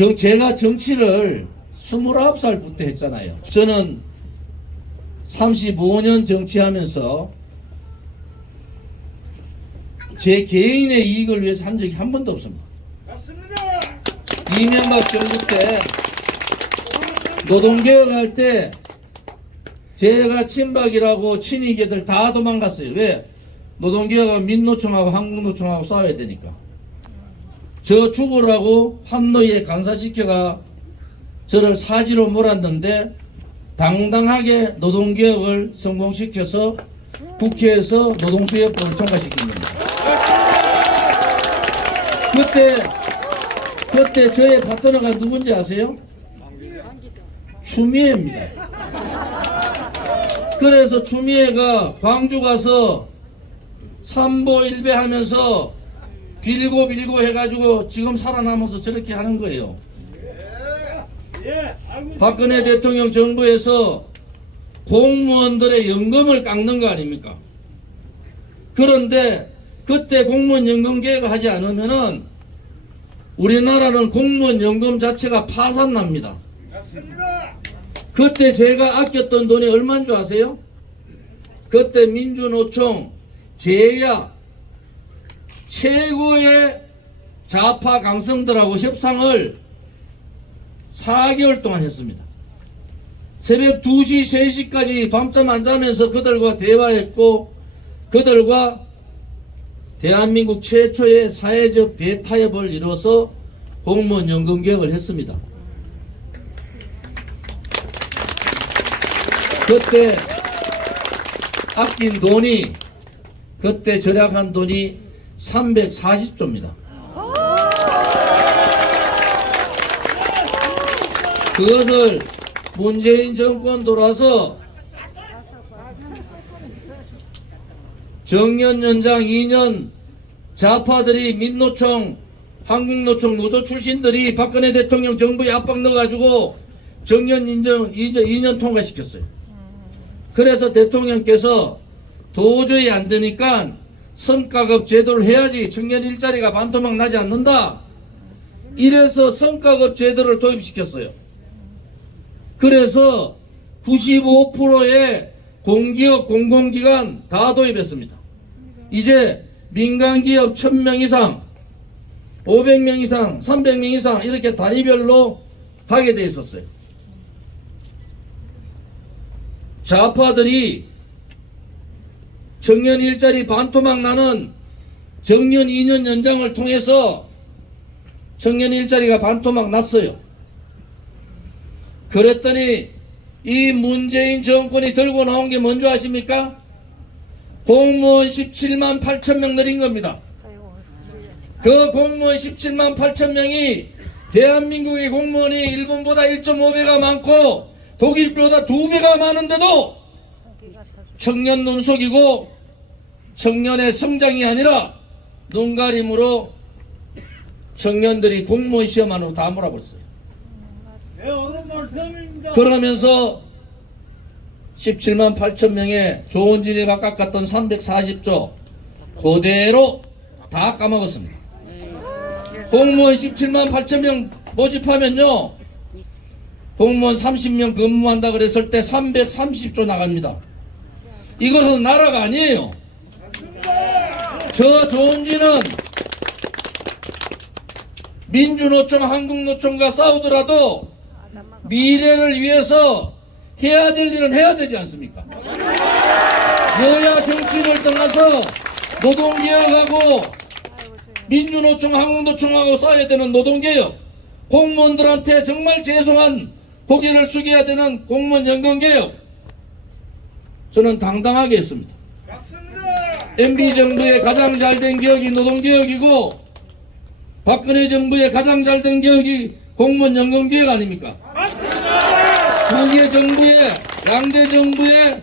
제가 정치를 29살부터 했잖아요. 저는 35년 정치하면서 제 개인의 이익을 위해서 한 적이 한 번도 없습니다. 맞습니다. 이명박 정부 때 노동개혁할 때 제가 친박이라고 친이계들 다 도망갔어요. 왜? 노동개혁은 민노총하고 한국노총하고 싸워야 되니까. 저 죽으라고 환노위에 간사시켜가 저를 사지로 몰았는데 당당하게 노동개혁을 성공시켜서 국회에서 노동개혁법을 통과시킨 겁니다. 그때 저의 파트너가 누군지 아세요? 추미애입니다. 그래서 추미애가 광주 가서 삼보일배 하면서 빌고 해가지고 지금 살아남아서 저렇게 하는 거예요. 박근혜 대통령 정부에서 공무원들의 연금을 깎는 거 아닙니까? 그런데 그때 공무원 연금 개혁을 하지 않으면은 우리나라는 공무원 연금 자체가 파산납니다. 그때 제가 아꼈던 돈이 얼마인 줄 아세요? 그때 민주노총 제야 최고의 좌파 강성들하고 협상을 4개월 동안 했습니다. 새벽 2시, 3시까지 밤잠 안 자면서 그들과 대화했고 그들과 대한민국 최초의 사회적 대타협을 이뤄서 공무원 연금 개혁을 했습니다. 그때 아낀 돈이 그때 절약한 돈이 340조입니다. 그것을 문재인 정권 돌아서 정년 연장 2년 좌파들이 민노총, 한국노총 노조 출신들이 박근혜 대통령 정부에 압박 넣어가지고 정년 인정 2년 통과시켰어요. 그래서 대통령께서 도저히 안 되니까 성과급 제도를 해야지 청년 일자리가 반토막 나지 않는다. 이래서 성과급 제도를 도입시켰어요. 그래서 95%의 공기업 공공기관 다 도입했습니다. 이제 민간기업 1000명 이상, 500명 이상, 300명 이상 이렇게 단위별로 가게 돼 있었어요. 좌파들이 청년 일자리 반토막 나는 정년 2년 연장을 통해서 청년 일자리가 반토막 났어요. 그랬더니 이 문재인 정권이 들고 나온 게 뭔지 아십니까? 공무원 17만 8천 명 늘린 겁니다. 그 공무원 17만 8천 명이 대한민국의 공무원이 일본보다 1.5배가 많고 독일보다 2배가 많은데도 청년 눈속이고 청년의 성장이 아니라 눈가림으로 청년들이 공무원 시험 안으로 다 몰아버렸어요. 그러면서 17만 8천 명의 좋은 지리가 깎았던 340조 그대로 다 까먹었습니다. 공무원 17만 8천 명 모집하면요 공무원 30명 근무한다 그랬을 때 330조 나갑니다. 이것은 나라가 아니에요. 저 좋은지는 민주노총, 한국노총과 싸우더라도 미래를 위해서 해야 될 일은 해야 되지 않습니까? 여야 정치를 떠나서 노동개혁하고 민주노총, 한국노총하고 싸워야 되는 노동개혁, 공무원들한테 정말 죄송한 고개를 숙여야 되는 공무원 연금개혁, 저는 당당하게 했습니다. MB 정부의 가장 잘된 개혁이 노동개혁이고 박근혜 정부의 가장 잘된 개혁이 공무원 연금개혁 아닙니까? 두 개 정부의 양대 정부의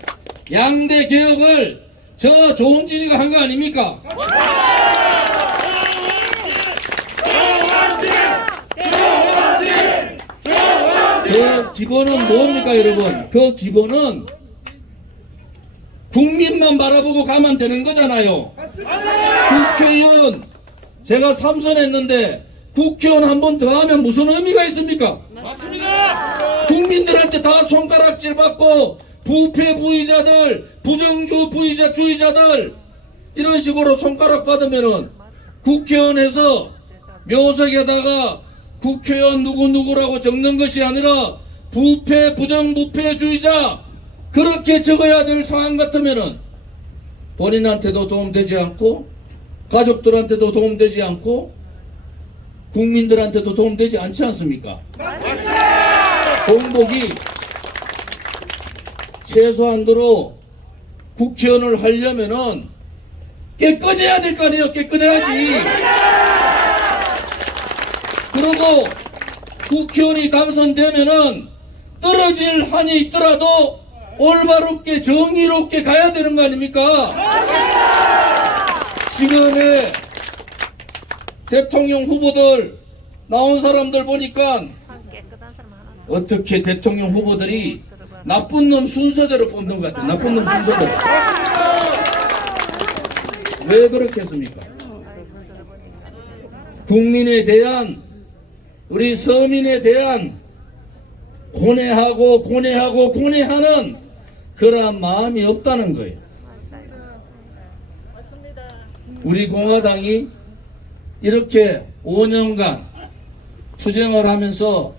양대 개혁을 저 조은진이가 한 거 아닙니까? 그 기본은 뭡니까 여러분? 그 기본은 국민만 바라보고 가면 되는 거잖아요. 국회의원 제가 3선 했는데 국회의원 한 번 더 하면 무슨 의미가 있습니까? 맞습니다. 국민들한테 다 손가락질 받고 부패 부의자들, 부정주 부의자 주의자들 이런 식으로 손가락 받으면은 국회의원에서 묘석에다가 국회의원 누구누구라고 적는 것이 아니라 부패 부정부패주의자 그렇게 적어야 될 상황 같으면은 본인한테도 도움되지 않고 가족들한테도 도움되지 않고 국민들한테도 도움되지 않지 않습니까? 공복이 최소한도로 국회의원을 하려면은 깨끗해야 될 거 아니에요. 깨끗해야지. 그리고 국회의원이 당선되면은 떨어질 한이 있더라도 올바르게 정의롭게 가야 되는 거 아닙니까? 지금의 대통령 후보들 나온 사람들 보니까 어떻게 대통령 후보들이 나쁜 놈 순서대로 뽑는 것 같아요. 나쁜 놈 순서대로. 왜 그렇게 했습니까? 국민에 대한 우리 서민에 대한 고뇌하는 그러한 마음이 없다는 거예요. 우리 공화당이 이렇게 5년간 투쟁을 하면서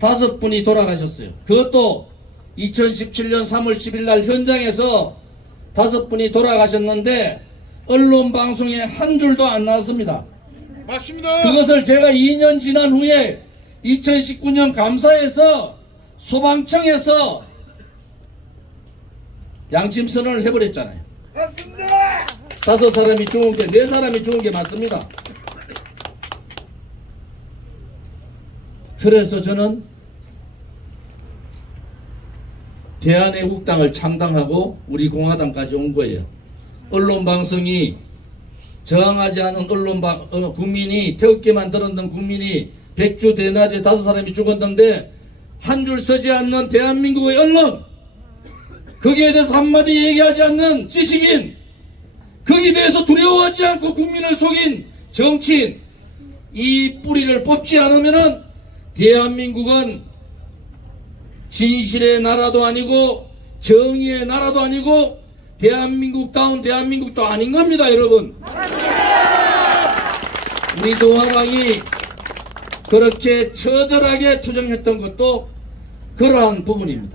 5분이 돌아가셨어요. 그것도 2017년 3월 10일 날 현장에서 5분이 돌아가셨는데 언론 방송에 한 줄도 안 나왔습니다. 맞습니다. 그것을 제가 2년 지난 후에 2019년 감사에서 소방청에서 양심선언을 해버렸잖아요. 맞습니다. 5사람이 죽은 게 4사람이 죽은 게 맞습니다. 그래서 저는 대한애국당을 창당하고 우리 공화당까지 온 거예요. 언론방송이 저항하지 않은 국민이 태극기만 들었던 국민이 백주 대낮에 5사람이 죽었는데 한 줄 서지 않는 대한민국의 언론, 거기에 대해서 한마디 얘기하지 않는 지식인, 거기에 대해서 두려워하지 않고 국민을 속인 정치인, 이 뿌리를 뽑지 않으면은 대한민국은 진실의 나라도 아니고 정의의 나라도 아니고 대한민국다운 대한민국도 아닌 겁니다, 여러분. 우리 공화당이 그렇게 처절하게 투쟁했던 것도 그러한 부분입니다.